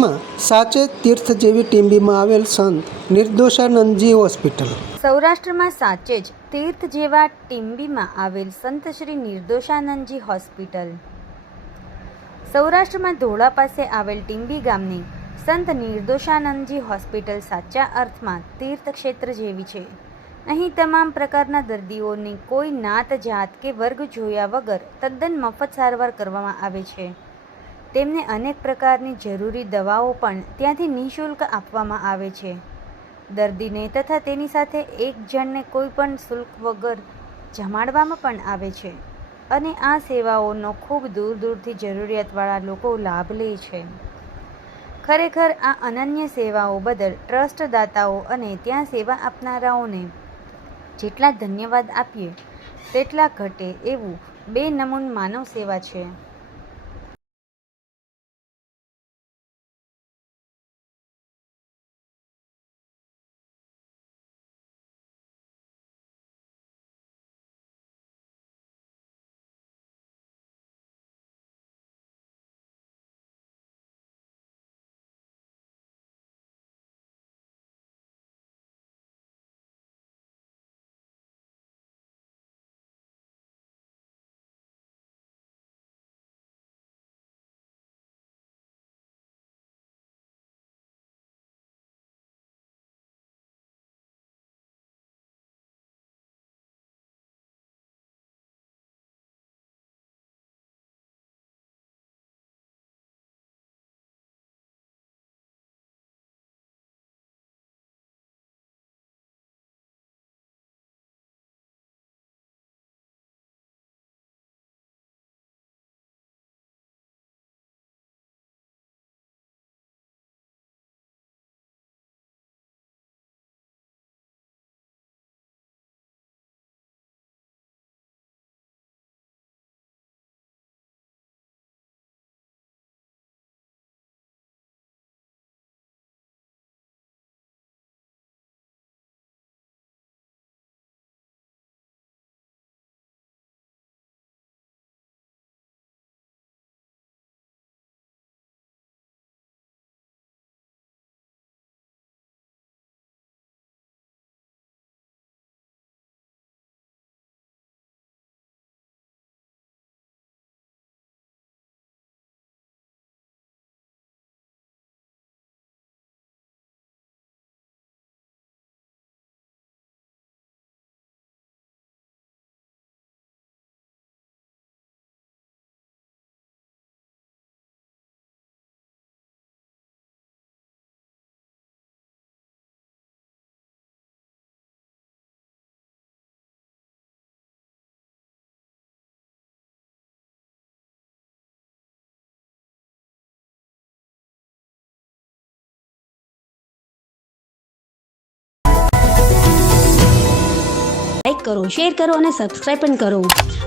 સૌરાષ્ટ્રમાં સાચે તીર્થ જેવી ટીંબીમાં આવેલ સંત નિર્દોષાનંદજી હોસ્પિટલ. સૌરાષ્ટ્રમાં સાચે જ તીર્થ જેવા ટીંબીમાં આવેલ સંત શ્રી નિર્દોષાનંદજી હોસ્પિટલ. સૌરાષ્ટ્રમાં ધોળા પાસે આવેલ ટીંબી ગામની સંત નિર્દોષાનંદજી હોસ્પિટલ સાચા અર્થમાં તીર્થક્ષેત્ર જેવી છે. અહીં તમામ પ્રકારના દર્દીઓની કોઈ નાત જાત કે વર્ગ જોયા વગર તદ્દન મફત સારવાર કરવામાં આવે છે. તેમને અનેક પ્રકારની જરૂરી દવાઓ પણ ત્યાંથી નિઃશુલ્ક આપવામાં આવે છે. દર્દીને તથા તેની સાથે એક જણને કોઈ પણ શુલ્ક વગર જમાડવામાં પણ આવે છે અને આ સેવાઓનો ખૂબ દૂર દૂરથી જરૂરિયાતવાળા લોકો લાભ લે છે. ખરેખર આ અનન્ય સેવાઓ બદલ ટ્રસ્ટ દાતાઓ અને ત્યાં સેવા આપનારાઓને જેટલા ધન્યવાદ આપીએ તેટલા ઘટે એવું બેનમૂન માનવ સેવા છે. લાઈક કરો, શેર કરો અને સબસ્ક્રાઇબ પણ કરો.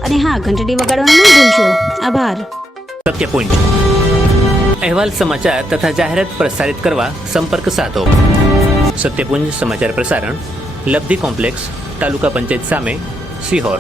અને હા, ઘંટડી વગાડવાનું ન ભૂલશો. આભાર. સત્યપુંજ અહેવાલ, સમાચાર તથા જાહેરાત પ્રસારિત કરવા સંપર્ક સાધો. સત્યપુંજ સમાચાર પ્રસારણ, લબ્ધિ કોમ્પ્લેક્સ, તાલુકા પંચાયત સામે, સિહોર.